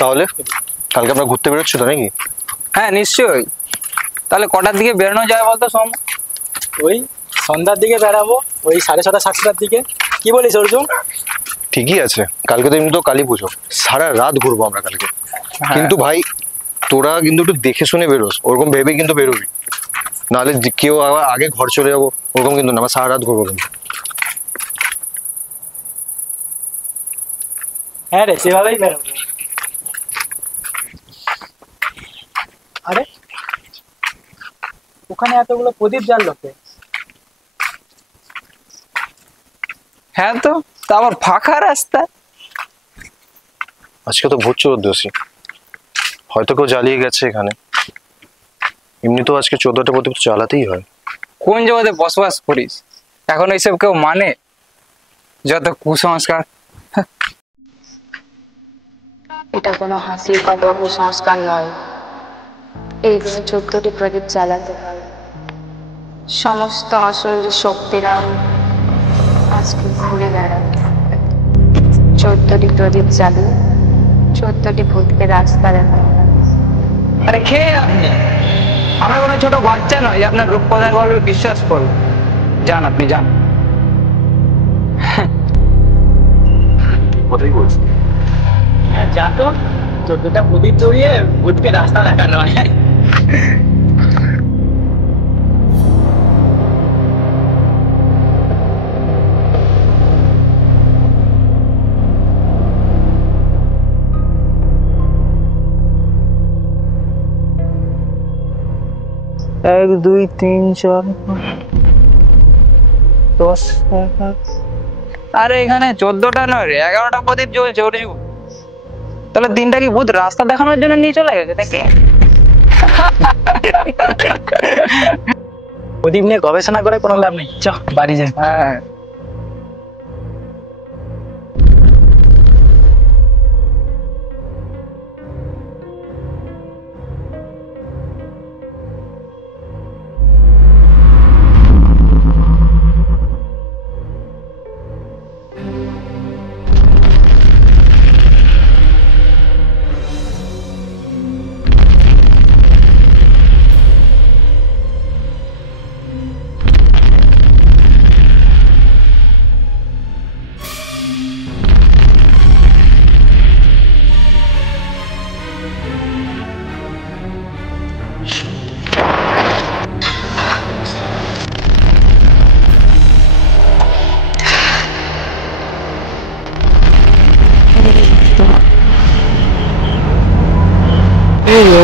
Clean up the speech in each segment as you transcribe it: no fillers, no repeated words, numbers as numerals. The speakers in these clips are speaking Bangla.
তাহলে কালকে আমরা ঘুরতে বেরোচ্ছি তো নাকি? হ্যাঁ নিশ্চয়ই। তাহলে কটার দিকে বেরোনো যায় বলতো সোম? ওই সন্ধ্যার দিকে বেরাবো, ওই 6:30 7টার দিকে। কি বলিস অর্জুন? ঠিকই আছে, কালকে তো এমনি তো কালী পুজো, সারা রাত ঘুরবো আমরা কালকে। কিন্তু ভাই তোরা কিন্তু একটু দেখে শুনে বেরোস, ওরকম ভেবে কিন্তু বেরোবি, নাহলে কেউ আবার আগে ঘর চলে যাবো ওরকম কিন্তু না, আমরা সারা রাত ঘুরবো কিন্তু। হ্যাঁ রে, সেভাবেই বেরোবো। আরে ওখানে এতগুলো প্রদীপ জ্বাললো কে? হ্যাঁ তো তা আবার ফাঁকা রাস্তা। আজকে তো ভোট চতুর্দশী, হয়তো কেউ জ্বালিয়ে গেছে এখানে। এমনি তো আজকে 14টা প্রদীপ তো জ্বালাতেই হয়। কোন জগতে বসবাস করিস, এখন এইসব কেউ মানে? যত কুসংস্কার। এটা কোনো হাসির কথা, কুসংস্কার নয়। এই দিনে 14টি প্রদীপ জ্বালাতে হয়। সমস্ত অশরীরী শক্তিরা আজকে ঘুরে বেড়াবে। 14টি প্রদীপ জ্বালিয়ে 14টি ভূতকে রাস্তা দেখানো। আরে খেয়ে আপনি, আমরা কোনো ছোট বাচ্চা নয় যে আপনার রূপকথার গল্পে বিশ্বাস করবো। যান আপনি যান। কোথায় বলছি? হ্যাঁ যা তো, 14টা প্রদীপ জড়িয়ে ভূতকে রাস্তা দেখানো হয়। এক দুই তিন চার 10। আরে এখানে 14টা নয় রে, 11টা প্রদীপ জ্বলছে অর্জুন। তাহলে দিনটা কি ভূত রাস্তা দেখানোর জন্য নিয়ে চলে গেছে নাকি? প্রদীপ নিয়ে গবেষণা করে কোনো লাভ নেই, চ বাড়ি যাই। হ্যাঁ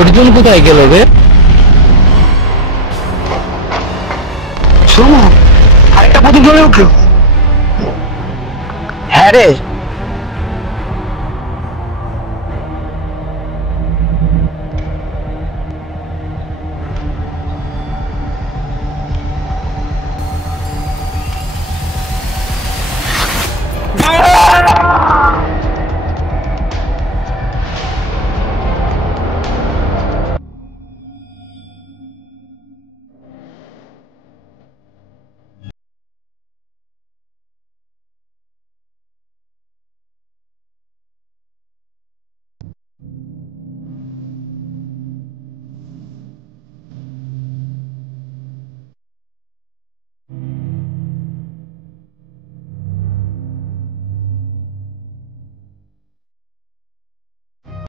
অর্জুন কোথায় গেল রে? শোনো, আরেকটা প্রদীপ জ্বলে উঠলো। হ্যাঁ রে,